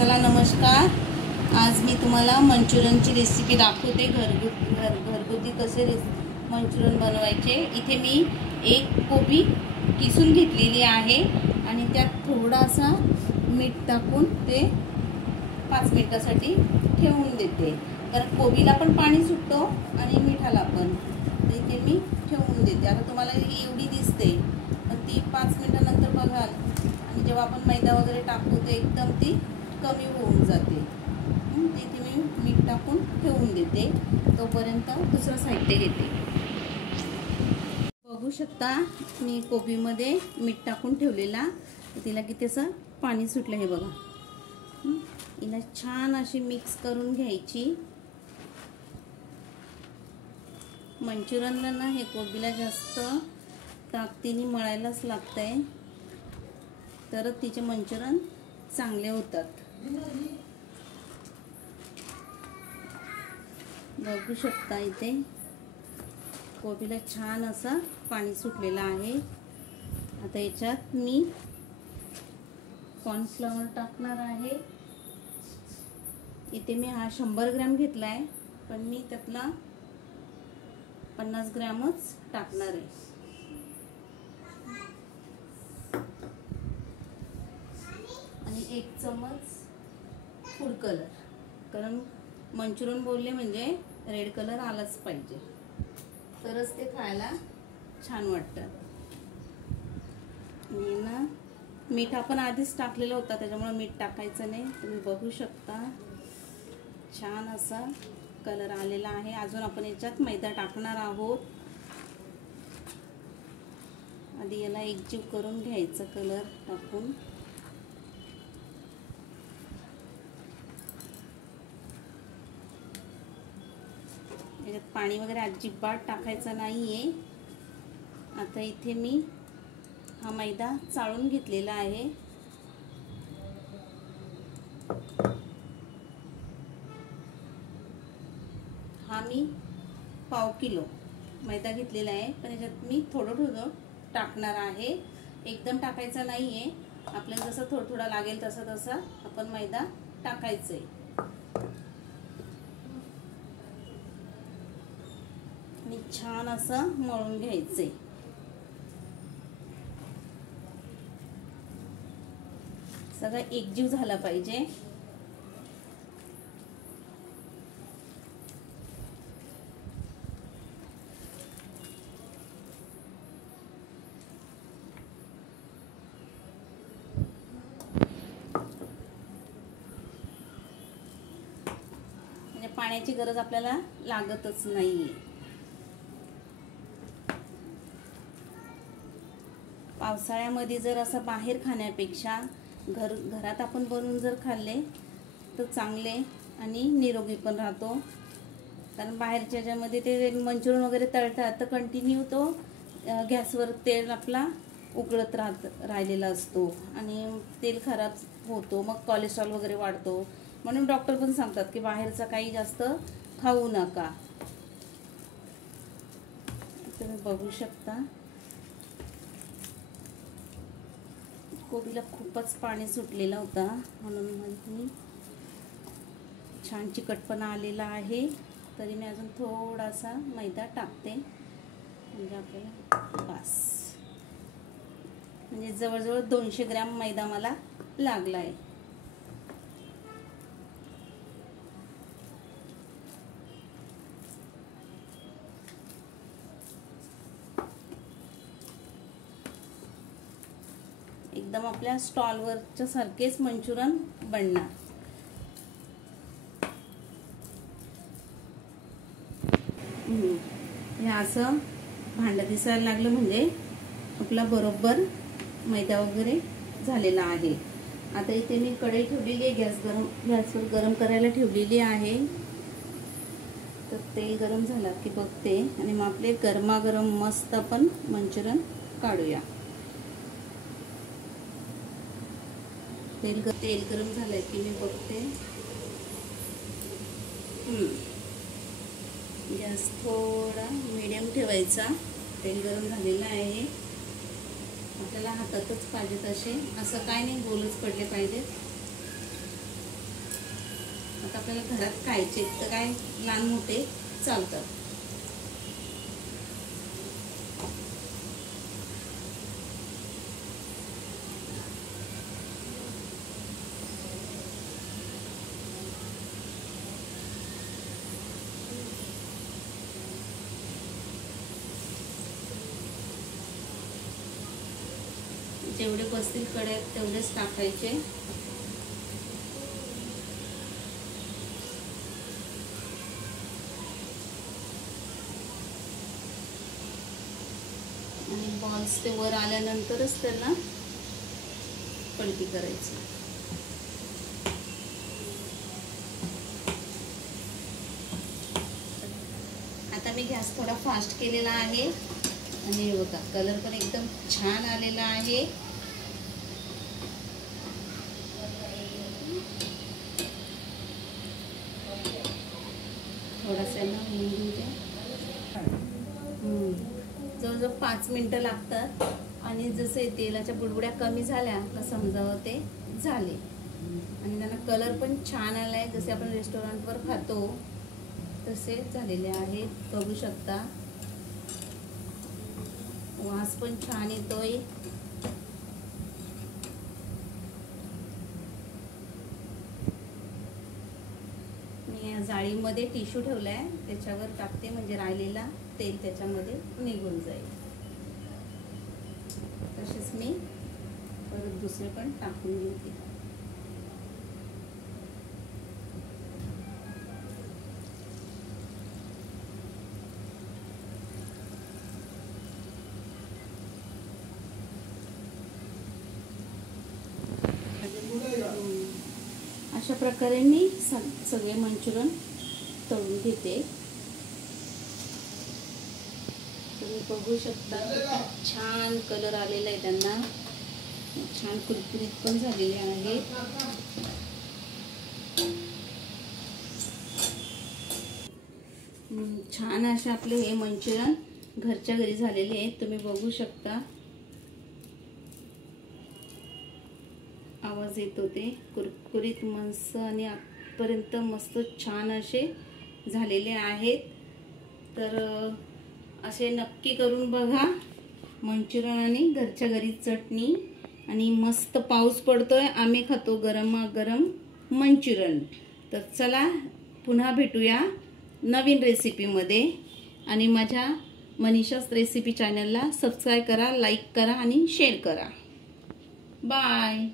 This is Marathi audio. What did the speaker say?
चला नमस्कार। आज मी तुम्हाला मंचुरियनची रेसिपी दाखवते। घरगुती कसे मंचुरियन बनवायचे। इथे मी एक कोबी किसून घेतलेली आहे आणि त्यात थोडासा मीठ टाकून ते 5 मिनिटासाठी ठेवून देते, कारण कोबीला पण पाणी सुटतो आणि मिठाला पण। इथे मी ठेवून देते। आता तुम्हाला एवढी दिसते, पण ती 5 मिनिटानंतर बघाल आणि जेव्हा आपण मैदा वगैरे टाकू ते एकदम ती कमी होऊन जाते। तिथे मी मीठ टाकून ठेवून देते। तोपर्यंत दुसरं साहित्य घेते। बघू शकता मी कोबीमध्ये मीठ टाकून ठेवलेला, तिला किती असं पाणी सुटलं हे बघा। हिला छान अशी मिक्स करून घ्यायची। मंचुरियनला ना हे कोबीला जास्त ताकदीने मळायलाच लागतंय, तरच तिचे मंचुरियन चांगले होतात। बघू शकता इथे कोबीला छान असं पाणी सुटलेलं आहे। आता याच्यात मी कॉर्नफ्लॉवर टाकणार आहे। इथे मी हा 100 ग्रॅम घेतलाय, पण मी त्यातला 50 ग्रॅमच टाकणार आहे। आणि 1 चमच फूड कलर, कारण मंचुरियन बोलले म्हणजे रेड कलर आलाच पाहिजे, तरच ते खायला छान वाटतं। आणि ना मीठ आपण आधीच टाकलेलं होतं, त्याच्यामुळे मीठ टाकायचं नाही। तुम्ही बघू शकता छान असा कलर आलेला आहे। अजून आपण याच्यात मैदा टाकणार आहोत। आधी याला एकजीव करून घ्यायचं कलर टाकून। याच्यात पाणी वगैरे अजिबात टाकायचं नाहीये। आता इथे मी हा मैदा चाळून घेतलेला आहे। हा मी पाव किलो मैदा घेतलेला आहे, पण याच्यात मी थोडं थोडं टाकणार आहे। एकदम टाकायचं नाहीये, आपल्याला जसं थोडं थोडं लागेल तसं तसं आपण मैदा टाकायचंय। आणि छान असं मळून घ्यायचंय। सगळं एकजीव झाला पाहिजे। म्हणजे पाण्याची गरज आपल्याला लागतच नाहीये। पावसाळ्यामध्ये जर असं बाहेर खाण्यापेक्षा घरात आपण बनवून जर खाल्ले तर चांगले आणि निरोगी पण राहतो। कारण बाहेरच्या ज्यामध्ये ते मंचुरियन वगैरे तळतात तर कंटिन्यू तो गॅसवर तेल आपला उकळत राहिलेला असतो आणि तेल खराब होतो, मग कोलेस्ट्रॉल वगैरे वाढतो। म्हणून डॉक्टर पण सांगतात की बाहेरचा काही जास्त खाऊ नका। तुम्ही बघू शकता कोबीला खूपच पाणी सुटलेला होता, म्हणून मी छान चिकटपणा आलेला आहे। तरी मी अजून थोडासा मैदा टाकते, म्हणजे आपल्याला बस, म्हणजे जवळजवळ 200 ग्रॅम मैदा मला लागला आहे। एकदम आपल्या स्टॉलवरच्या सारखेच मंचुरियन बनणार। हे असं भांडं दिसायला लागलं म्हणजे आपला बरोबर मैदा वगैरे झालेला आहे। आता इथे मी कढई ठेवलेली आहे, गॅसवर गरम करायला ठेवलेली आहे। तर तेल गरम झालं की बघते आणि मग आपले गरमागरम मस्त आपण मंचुरियन काढूया। तेल गरम झालंय की मी बघते। गॅस थोडा मीडियम ठेवायचा। तेल गरम झालेलं आहे। आपल्याला हातातच पाहिजे तसे, असं काय नाही गोलच पडले पाहिजेत। आपल्याला घरात खायचे तर काय लहान मोठे चालतात. जेवढे बसतील कढईत तेवढेच टाकायचे. आणि बॉल्स ते वर आल्यानंतरच त्यांना पलटी करायची. आता मी गॅस थोडा फास्ट केलेला आहे आणि बघा कलर पण एकदम छान आलेला आहे. थोडासा ना होऊन द्या. जवळजवळ 5 मिनिटं लागतात आणि जसे तेलाच्या बुडबुड्या कमी झाल्या का समजावं ते झाले. आणि त्यांना कलर पण छान आलाय, जसे आपण रेस्टॉरंटवर खातो तसे झालेले आहेत. बघू शकता वास पण छान येतोय. मी या जाळीमध्ये टिश्यू ठेवलाय, त्याच्यावर टाकते म्हणजे राहिलेला तेल त्याच्यामध्ये निघून जाईल. तसेच मी परत दुसरे पण टाकून घेते. अशा प्रकारे मी सगळे मंचुरियन तळून घेते. तुम्ही बघू शकता छान कलर आलेला आहे, त्यांना छान कुरकुरीत पण झालेले आहे. छान असे आपले हे मंचुरियन घरच्या घरी झालेले आहेत. तुम्ही बघू शकता आवाज येत होते कुरकुरीत मस्त आणि आजपर्यंत मस्त छान असे झालेले आहेत. तर असे नक्की करून बघा मंचुरियन आणि घरच्या घरी चटणी. आणि मस्त पाऊस पडतोय, आम्ही खातो गरमागरम मंचुरियन. तर चला पुन्हा भेटूया नवीन रेसिपीमध्ये. आणि माझ्या मनीषास रेसिपी चॅनलला सबस्क्राईब करा, लाईक करा आणि शेअर करा. बाय.